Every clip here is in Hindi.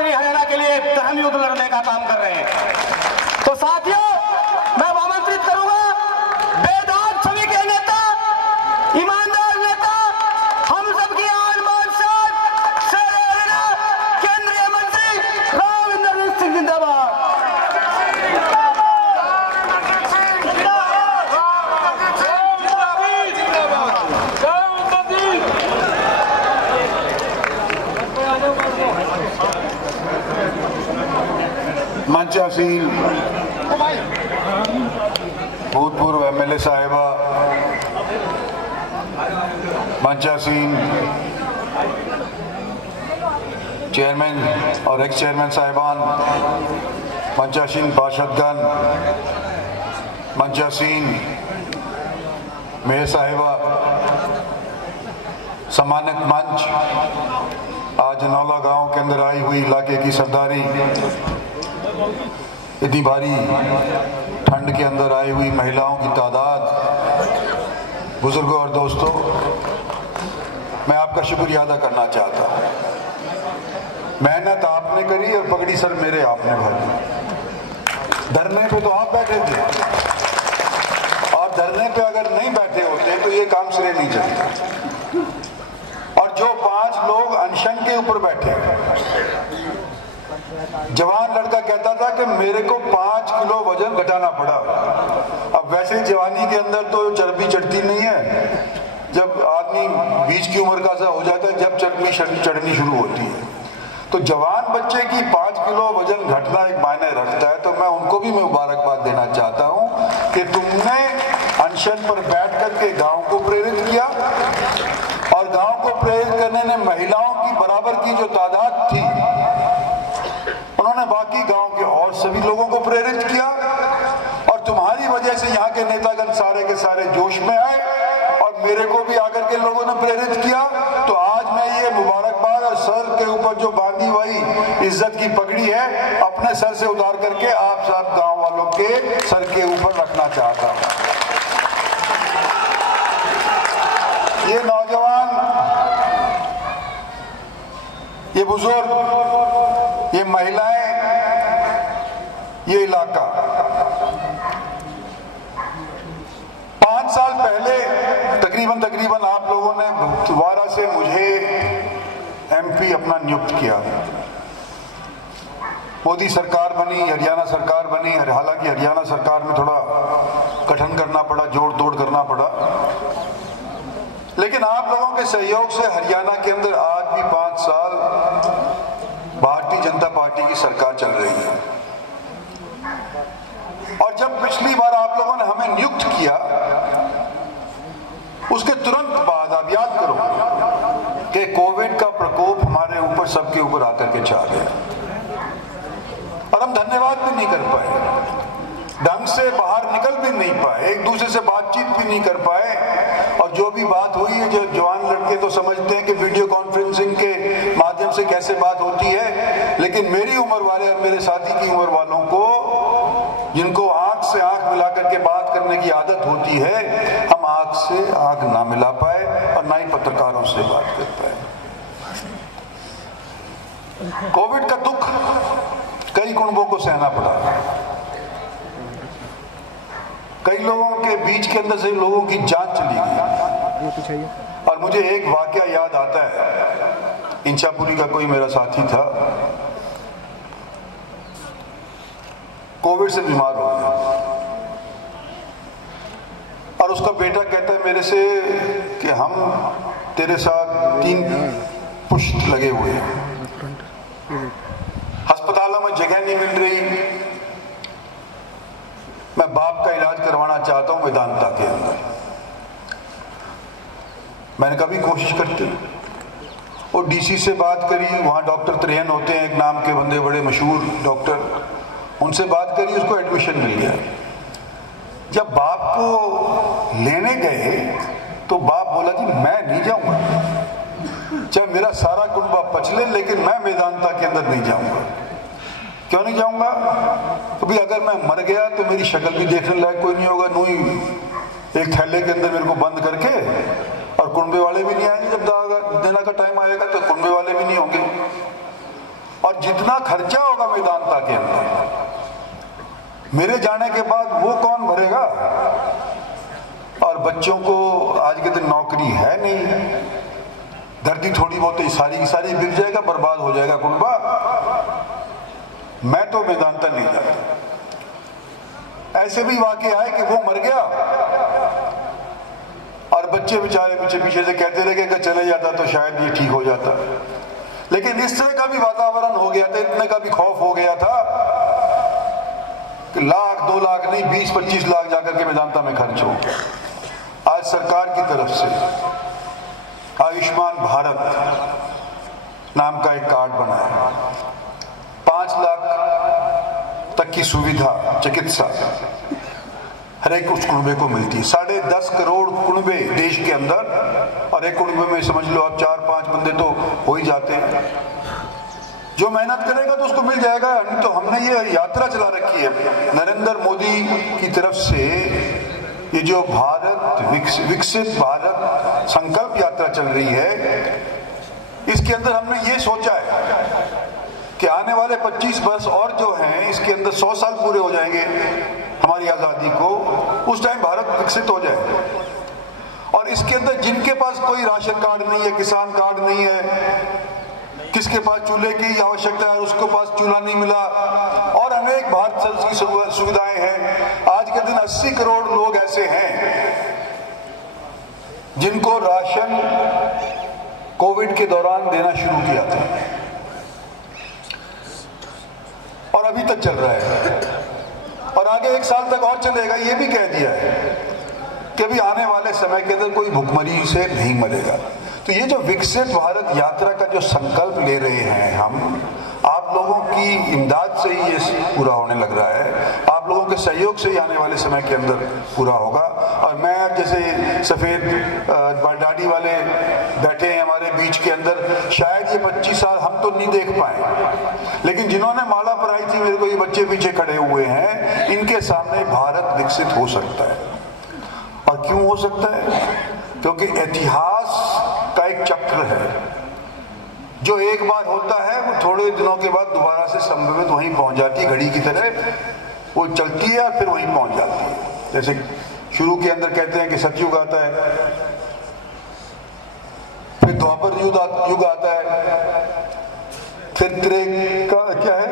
श्री हरियाणा के लिए धर्म युद्ध लड़ने का काम कर रहे हैं। तो साथियों, मैं आमंत्रित करूंगा बेदाग छवि के नेता, ईमानदार नेता, हम सबकी आन बान शेर हरियाणा, केंद्रीय मंत्री राव इंद्रजीत सिंह जिंदाबाद। मंचासीन भूतपूर्व एमएलए साहिबा, मंचासीन चेयरमैन और एक्स चेयरमैन साहिबान, मंचासीन पार्षदगण, मंचासीन मेयर साहिबा, सम्मानित मंच, आज नौला गांव के अंदर आई हुई इलाके की सरदारी, इतनी भारी ठंड के अंदर आई हुई महिलाओं की तादाद, बुजुर्गों और दोस्तों, मैं आपका शुक्रिया अदा करना चाहता हूँ। मेहनत आपने करी और पगड़ी सर मेरे आपने भरी। धरने पे तो आप बैठे थे, और धरने पे अगर नहीं बैठे होते तो ये काम सिरे नहीं चलता। और जो 5 लोग अनशन के ऊपर बैठे, जवान लड़का कहता था कि मेरे को 5 किलो वजन घटाना पड़ा। अब वैसे जवानी के अंदर तो चर्बी चढ़ती नहीं है, जब आदमी 20 की उम्र का सा हो जाता है जब चर्बी चढ़नी शुरू होती है। तो जवान बच्चे की 5 किलो वजन घटना एक मायने रखता है। तो मैं उनको भी मुबारकबाद देना चाहता हूं कि तुमने अनशन पर बैठ करके गांव को प्रेरित किया, और गांव को प्रेरित करने ने महिलाओं की बराबर की जो तादाद थी, उन्होंने बाकी गांव के और सभी लोगों को प्रेरित किया, और तुम्हारी वजह से यहाँ के नेतागण सारे के सारे जोश में आए, और मेरे को भी आकर के लोगों ने प्रेरित किया। तो आज मैं ये मुबारकबाद और सर के ऊपर जो बांधी हुई इज्जत की पगड़ी है, अपने सर से उतार करके आप सब गांव वालों के सर के ऊपर रखना चाहता हूं। ये नौजवान, ये बुजुर्ग, ये महिलाएं, ये इलाका 5 साल पहले तकरीबन आप लोगों ने दोबारा से मुझे एमपी अपना नियुक्त किया। मोदी सरकार बनी, हरियाणा सरकार बनी। हालांकि हरियाणा सरकार में थोड़ा गठन करना पड़ा, जोड़ तोड़ करना पड़ा, लेकिन आप लोगों के सहयोग से हरियाणा के अंदर आज भी 5 साल भारतीय जनता पार्टी की सरकार चल रही है। और जब पिछली बार आप लोगों ने हमें नियुक्त किया, उसके तुरंत बाद आप याद करो कि कोविड का प्रकोप हमारे ऊपर, सबके ऊपर आकर के छा गया, और हम धन्यवाद भी नहीं कर पाए, ढंग से बाहर निकल भी नहीं पाए, एक दूसरे से बातचीत भी नहीं कर पाए। और जो भी बात हुई है, जो जवान लड़के तो समझते हैं कि वीडियो कॉन्फ्रेंसिंग के माध्यम से कैसे बात होती है, लेकिन मेरी उम्र वाले और मेरे साथी की उम्र वालों को, जिनको आंख से आंख मिला करके बात करने की आदत होती है, हम आंख से आंख ना मिला पाए और ना ही पत्रकारों से बात कर पाए। कोविड का दुख कई कुटुंबों को सहना पड़ा, कई लोगों के बीच के अंदर से लोगों की जान चली गई। और मुझे एक वाकया याद आता है, इंचापुरी का कोई मेरा साथी था, कोविड से बीमार हो गया, और उसका बेटा कहता है मेरे से कि हम तेरे साथ 3 पुष्ट लगे हुए हैं, अस्पतालों में जगह नहीं मिल रही, मैं बाप का इलाज करवाना चाहता हूं वेदांता के अंदर। मैंने कभी कोशिश करते, और डीसी से बात करी, वहां डॉक्टर त्रेहन होते हैं एक नाम के बंदे, बड़े मशहूर डॉक्टर, उनसे बात करी, उसको एडमिशन मिल गया। जब बाप को लेने गए तो बाप बोला जी मैं नहीं जाऊंगा, चाहे मेरा सारा कुटुंबा पचले, लेकिन मैं वेदांता के अंदर नहीं जाऊंगा। क्यों नहीं जाऊंगा? तो भी अगर मैं मर गया तो मेरी शक्ल भी देखने लायक कोई नहीं होगा, नू ही एक थैले के अंदर मेरे को बंद करके, और कुंबे वाले भी नहीं आएंगे, जब देना का टाइम आएगा तो कुंबे वाले भी नहीं होंगे। और जितना खर्चा होगा मेदांता के अंदर मेरे जाने के बाद वो कौन भरेगा? और बच्चों को आज के दिन नौकरी है नहीं, धरती थोड़ी बहुत सारी की सारी बिक जाएगा, बर्बाद हो जाएगा कुनबा। मैं तो मेदांता नहीं जाता। ऐसे भी वाकई आए कि वो मर गया और बच्चे बेचारे पीछे पीछे से कहते रहे कि चले जाता तो शायद ये ठीक हो जाता, लेकिन इस तरह का भी वातावरण हो गया था, इतने का भी खौफ हो गया था कि लाख 2 लाख नहीं 20-25 लाख जाकर के मेदांता में खर्च हो। आज सरकार की तरफ से आयुष्मान भारत नाम का एक कार्ड बना है, 5 लाख तक की सुविधा चिकित्सा हर एक उस कुनबे को मिलती है। 10.5 करोड़ कुनबे देश के अंदर, और एक कुनबे में समझ लो आप 4-5 बंदे तो हो ही जाते हैं। जो मेहनत करेगा तो उसको मिल जाएगा। तो हमने ये यात्रा चला रखी है नरेंद्र मोदी की तरफ से, ये जो भारत विकसित भारत संकल्प यात्रा चल रही है, इसके अंदर हमने ये सोचा है कि आने वाले 25 वर्ष और जो हैं, इसके अंदर 100 साल पूरे हो जाएंगे हमारी आज़ादी को, उस टाइम भारत विकसित हो जाए। और इसके अंदर जिनके पास कोई राशन कार्ड नहीं है, किसान कार्ड नहीं है, किसके पास चूल्हे की आवश्यकता है उसको पास चूल्हा नहीं मिला, और अनेक भारत की सुविधाएं हैं। आज के दिन 80 करोड़ लोग ऐसे हैं जिनको राशन कोविड के दौरान देना शुरू किया था और अभी तक चल रहा है, और आगे 1 साल तक और चलेगा। ये भी कह दिया है कि अभी आने वाले समय के अंदर कोई भुखमरी से नहीं मरेगा। तो ये जो विकसित भारत यात्रा का जो संकल्प ले रहे हैं हम, आप लोगों की इमदाद से ही ये पूरा होने लग रहा है, आप लोगों के सहयोग से ही आने वाले समय के अंदर पूरा होगा। और मैं जैसे सफ़ेद दाढ़ी वाले बैठे हैं हमारे बीच के अंदर, शायद ये 25 साल हम तो नहीं देख पाए, लेकिन जिन्होंने माला पराई थी, मेरे को ये बच्चे पीछे खड़े हुए हैं, इनके सामने भारत विकसित हो सकता है। और क्यों हो सकता है? क्योंकि इतिहास का एक चक्र है, जो एक बार होता है वो थोड़े दिनों के बाद दोबारा से संभवित वहीं पहुंच जाती है। घड़ी की तरह वो चलती है और फिर वहीं पहुंच जाती है। जैसे शुरू के अंदर कहते हैं कि सतयुग आता है, फिर द्वापर युग आता है, फिर त्रेता आता है,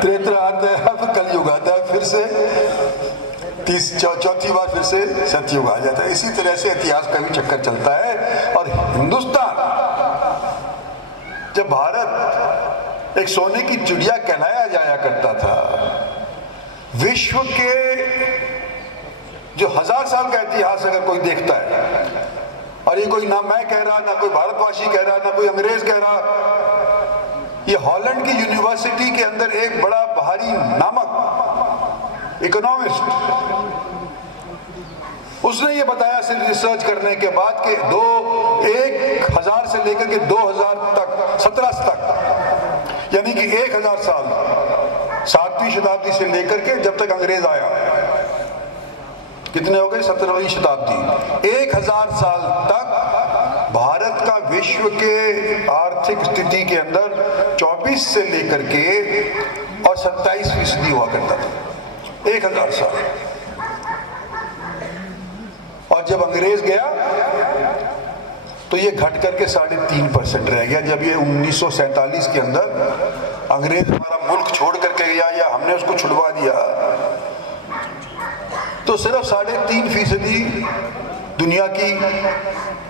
फिर कलयुग आता है, फिर से चौथी बार फिर से सतयुग आ जाता है। इसी तरह से इतिहास का भी चक्कर चलता है। और हिंदुस्तान, जब भारत एक सोने की चिड़िया कहलाया जाया करता था, विश्व के जो 1000 साल का इतिहास अगर कोई देखता है, और ये कोई ना मैं कह रहा, ना कोई भारतवासी कह रहा, ना कोई अंग्रेज कह रहा, ये हॉलैंड की यूनिवर्सिटी के अंदर एक बड़ा भारी नामक इकोनॉमिस्ट, उसने ये बताया सिर्फ रिसर्च करने के बाद कि 1000 से लेकर के 2000 तक 17 तक, यानी कि 1000 साल, 7वीं शताब्दी से लेकर के जब तक अंग्रेज आया, कितने हो गए? 17वीं शताब्दी, 1000 साल तक भारत का विश्व के आर्थिक स्थिति के अंदर 24 से लेकर के और 27% हुआ करता था। 1000 साल। और जब अंग्रेज गया तो ये घट करके 3.5% रह गया। जब ये 1947 के अंदर अंग्रेज हमारा मुल्क छोड़ करके गया या हमने उसको छुड़वा दिया, तो सिर्फ 3.5% दुनिया की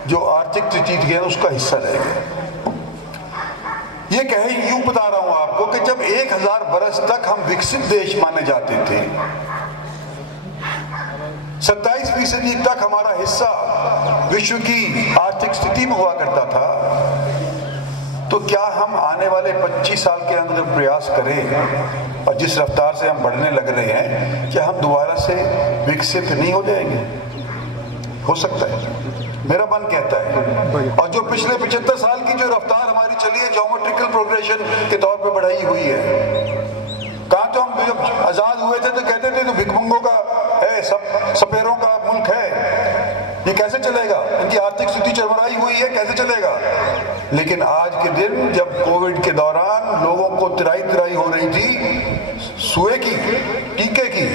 जो आर्थिक स्थिति है उसका हिस्सा रह गया। ये कहे यूं बता रहा हूं आपको कि जब 1000 बरस तक हम विकसित देश माने जाते थे, 27% तक हमारा हिस्सा विश्व की आर्थिक स्थिति में हुआ करता था, तो क्या हम आने वाले 25 साल के अंदर प्रयास करें, और जिस रफ्तार से हम बढ़ने लग रहे हैं, क्या हम दोबारा से विकसित नहीं हो जाएंगे? हो सकता है, मेरा मन कहता है। और जो पिछले 75 साल की जो रफ्तार हमारी चली है, ज्योमेट्रिकल प्रोग्रेशन के तौर पे बढ़ाई हुई है। कहा तो हम जब आजाद हुए थे तो कहते थे तो भिखमंगों का है, सपेरों का मुल्क है, ये कैसे चलेगा, इनकी आर्थिक स्थिति चरमराई हुई है, कैसे चलेगा। लेकिन आज के दिन जब कोविड के दौरान लोगों को तिराई तिराई हो रही थी सुए की, टीके की,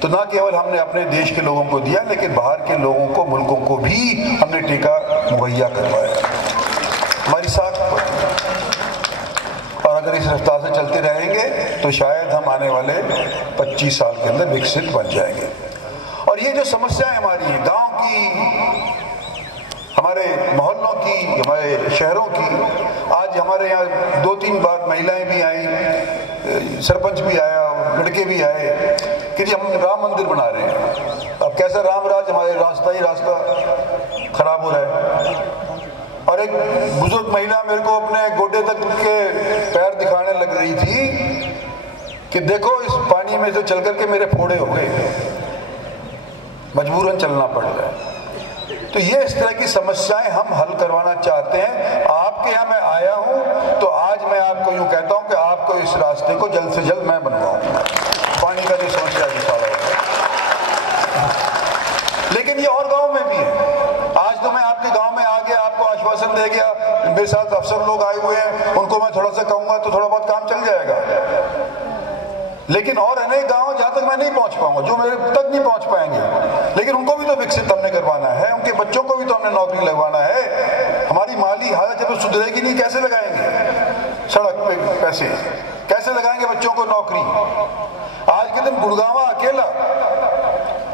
तो ना केवल हमने अपने देश के लोगों को दिया, लेकिन बाहर के लोगों को, मुल्कों को भी हमने टीका मुहैया करवाया हमारी साख पर। और अगर इस रफ्तार से चलते रहेंगे तो शायद हम आने वाले 25 साल के अंदर विकसित बन जाएंगे। और ये जो समस्याएं हमारी हैं, गांव की, हमारे मोहल्लों की, हमारे शहरों की, आज हमारे यहाँ 2-3 बार महिलाएं भी आई, सरपंच भी आया, लड़के भी आए कि जी हम राम मंदिर बना रहे हैं। अब कैसा राम राज, हमारे रास्ता खराब हो रहा है। और एक बुजुर्ग महिला मेरे को अपने गोडे तक के पैर दिखाने लग रही थी कि देखो इस पानी में से चल करके मेरे फोड़े हो गए, मजबूरन चलना पड़ रहा है। तो ये इस तरह की समस्याएं हम हल करवाना चाहते हैं। आपके यहाँ मैं आया हूं तो आज मैं आपको यूं कहता हूं कि आपको इस रास्ते को जल्द से जल्द मैं बनवाऊंगा, पानी का जो समस्या है सारा। लेकिन ये और गांव में भी है। आज तो मैं आपके गांव में आ गया, आपको आश्वासन दे गया, मेरे साथ अफसर लोग आए हुए हैं, उनको मैं थोड़ा सा कहूंगा तो थोड़ा बहुत काम चल जाएगा। लेकिन और अनेक गांव जहां तक मैं नहीं पहुंच पाऊंगा, जो मेरे तक नहीं पहुंच पाएंगे, लेकिन उनको भी तो विकसित हमने करवाना है, उनके बच्चों को भी तो हमने नौकरी लगवाना है। हमारी माली हालत जब सुधरेगी नहीं, कैसे लगाएंगे सड़क पे पैसे, कैसे लगाएंगे बच्चों को नौकरी। आज के दिन गुड़गांव अकेला,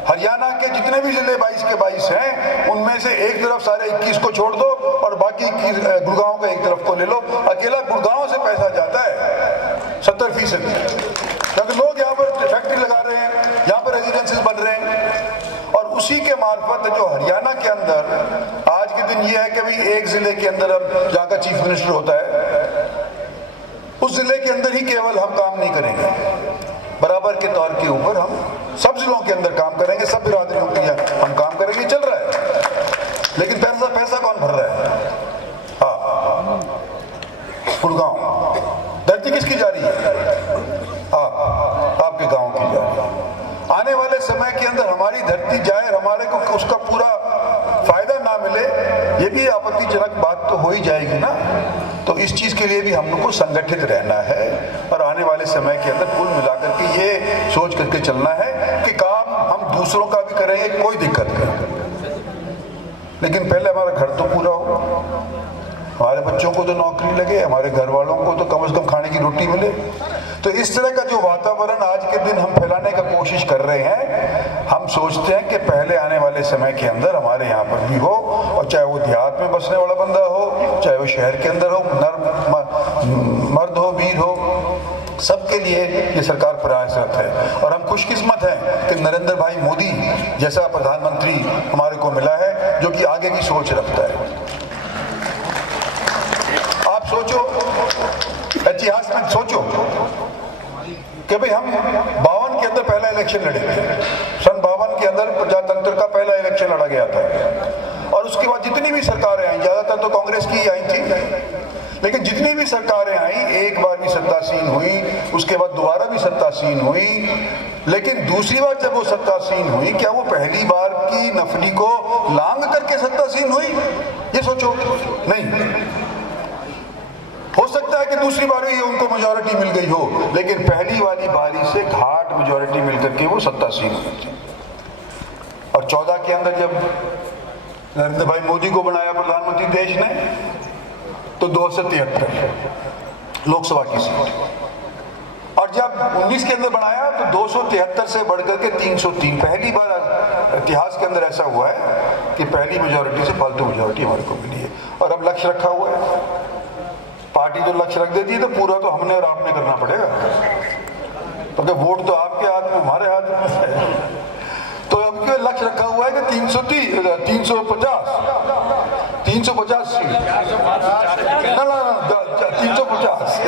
हरियाणा के जितने भी जिले 22 के 22 हैं, उनमें से एक तरफ सारे 21 को छोड़ दो और बाकी 21 गुड़गांव का एक तरफ को ले लो, अकेला गुड़गांव से पैसा जाता है 70%। क्योंकि लोग यहाँ पर फैक्ट्री लगा रहे हैं, यहाँ पर रेजिडेंसेस बन रहे हैं। और उसी के मार्फत जो हरियाणा के अंदर आज के दिन ये है कि भाई एक जिले के अंदर अब जहाँ का चीफ मिनिस्टर होता है, उस जिले के अंदर ही केवल हम काम नहीं करेंगे, बराबर के तौर के ऊपर हम सब जिलों के अंदर काम करेंगे, सब बिरादरियों के लिए हम काम करेंगे। चल रहा है, लेकिन पैसा कौन भर रहा है? हाँ, गुड़गांव धरती किसकी जा रही है? आपके गांव की जाए। आने वाले समय के अंदर हमारी धरती जाए, हमारे को उसका पूरा फायदा ना मिले, ये भी आपत्तिजनक बात तो हो ही जाएगी ना। तो इस चीज के लिए भी हम लोग को संगठित रहना है और आने वाले समय के अंदर कुल मिलाकर के ये सोच करके चलना है कि काम हम दूसरों का भी करेंगे, कोई दिक्कत नहीं, लेकिन पहले हमारा घर तो पूरा हो, हमारे बच्चों को तो नौकरी लगे, हमारे घर वालों को तो कम से कम खाने की रोटी मिले। तो इस तरह का जो वातावरण आज के दिन हम फैलाने का कोशिश कर रहे हैं, हम सोचते हैं कि पहले आने वाले समय के अंदर हमारे यहाँ पर भी हो, और चाहे वो देहात में बसने वाला बंदा हो, चाहे वो शहर के अंदर हो, मर्द हो, वीर हो, सबके लिए ये सरकार प्रयासरत है। और हम खुशकिस्मत हैं कि नरेंद्र भाई मोदी जैसा प्रधानमंत्री हमारे को मिला है, जो कि आगे की सोच रखता है। आप सोचो, इतिहास में सोचो कि भाई हम 52 के अंदर पहला इलेक्शन लड़े थे, सन 52 के अंदर प्रजातंत्र का पहला इलेक्शन लड़ा गया था। और उसके बाद जितनी भी सरकारें आई, ज्यादातर तो कांग्रेस की ही आई थी, लेकिन जितनी भी सरकारें आई, एक बार भी सत्तासीन हुई, उसके बाद दोबारा भी सत्तासीन हुई, लेकिन दूसरी बार जब वो सत्तासीन हुई, क्या वो पहली बार की नफली को लांग करके सत्तासीन हुई? ये सोचो, नहीं। हो सकता है कि दूसरी बार भी उनको मेजॉरिटी मिल गई हो, लेकिन पहली वाली बारी से घाट मेजॉरिटी मिलकर के वो सत्तासीन हुई थी। और 14 के अंदर जब नरेंद्र भाई मोदी को बनाया प्रधानमंत्री देश ने, तो 273 लोकसभा की सीट, और जब 19 के अंदर बनाया तो 273 से बढ़कर के 303। पहली बार इतिहास के अंदर ऐसा हुआ है कि पहली मेजॉरिटी से फालतू मेजॉरिटी हमारे को मिली है। और अब लक्ष्य रखा हुआ है, पार्टी तो लक्ष्य रख देती है तो पूरा तो हमने और आपने करना पड़ेगा, क्योंकि वोट तो आपके हाथ में, हमारे हाथ में है। तो अब क्यों लक्ष्य रखा हुआ है कि 350 सीट, ना 350।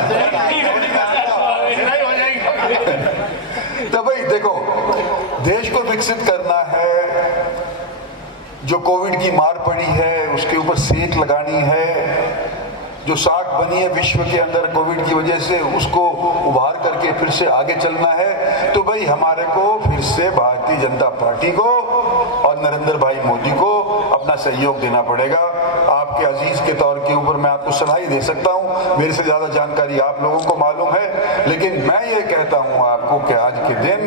तो भाई देखो, देश को विकसित करना है, जो कोविड की मार पड़ी है उसके ऊपर सेक लगानी है, जो साख बनी है विश्व के अंदर कोविड की वजह से, उसको उभार करके फिर से आगे चलना है। तो भाई हमारे को फिर से भारतीय जनता पार्टी को और नरेंद्र भाई मोदी को अपना सहयोग देना पड़ेगा। आपके अजीज के तौर के ऊपर मैं आपको सलाह ही दे सकता हूं, मेरे से ज्यादा जानकारी आप लोगों को मालूम है, लेकिन मैं ये कहता हूं आपको कि आज के दिन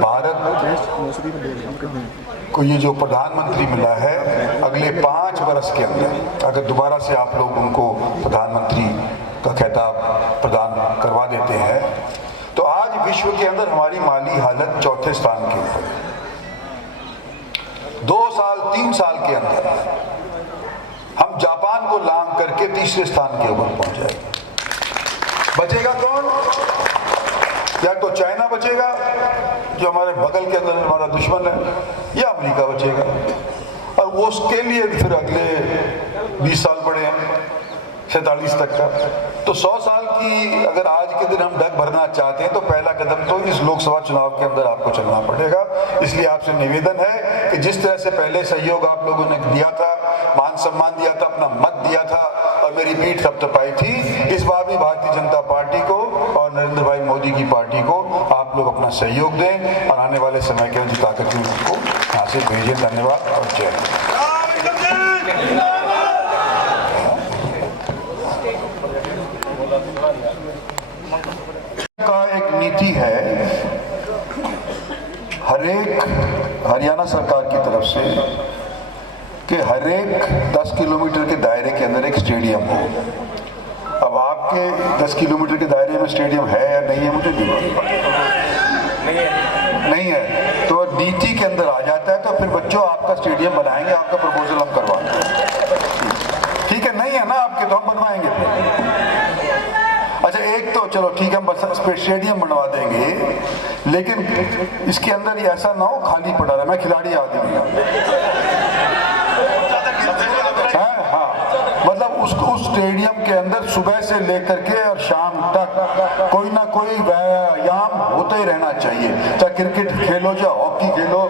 भारत को ये जो प्रधानमंत्री मिला है, अगले 5 वर्ष के अंदर अगर दोबारा से आप लोग उनको प्रधानमंत्री का खिताब प्रदान करवा देते हैं, तो आज विश्व के अंदर हमारी माली हालत चौथे स्थान के ऊपर है। 2 साल 3 साल के अंदर हम जापान को लांघ करके तीसरे स्थान के ऊपर पहुंच जाएंगे। बचेगा कौन? या तो चाइना बचेगा जो हमारे बगल के अंदर हमारा दुश्मन है, या अमेरिका बचेगा, और वो उसके लिए फिर अगले 20 साल पड़े हैं 47 तक का। तो 100 साल की अगर आज के दिन हम डग भरना चाहते हैं तो पहला कदम तो इस लोकसभा चुनाव के अंदर आपको चलना पड़ेगा। इसलिए आपसे निवेदन है कि जिस तरह से पहले सहयोग आप लोगों ने दिया था, मान सम्मान दिया था, अपना मत दिया था और मेरी पीठ थपथपाई थी, इस बार भी भारतीय जनता पार्टी को और नरेंद्र भाई मोदी की पार्टी को आप लोग अपना सहयोग दें और आने वाले समय के अंदर जिता करके उनको यहाँ से भेजें। धन्यवाद और जय हिंद। का एक नीति है, हरेक हरियाणा सरकार की तरफ से कि हरेक 10 किलोमीटर के दायरे के अंदर एक स्टेडियम हो। अब आपके 10 किलोमीटर के दायरे में स्टेडियम है या नहीं है मुझे नहीं है, तो नीति के अंदर आ जाता है। तो फिर बच्चों आपका स्टेडियम बनाएंगे, आपका प्रपोजल हम करवाएंगे, ठीक है? नहीं है ना आपके, तो हम बनवाएंगे फिर। अच्छा, एक तो चलो ठीक है, हम बस स्टेडियम बनवा देंगे, लेकिन इसके अंदर ऐसा ना हो खाली पड़ा रहा। मैं खिलाड़ी आदमी हूँ, हाँ, मतलब उसको उस स्टेडियम के अंदर सुबह से लेकर के और शाम तक कोई ना कोई व्यायाम होता ही रहना चाहिए। चाहे क्रिकेट खेलो, चाहे हॉकी खेलो,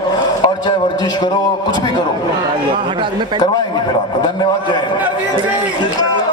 और चाहे वर्जिश करो, कुछ भी करो, करवाएंगे फिर आपको। धन्यवाद, जय हिंद।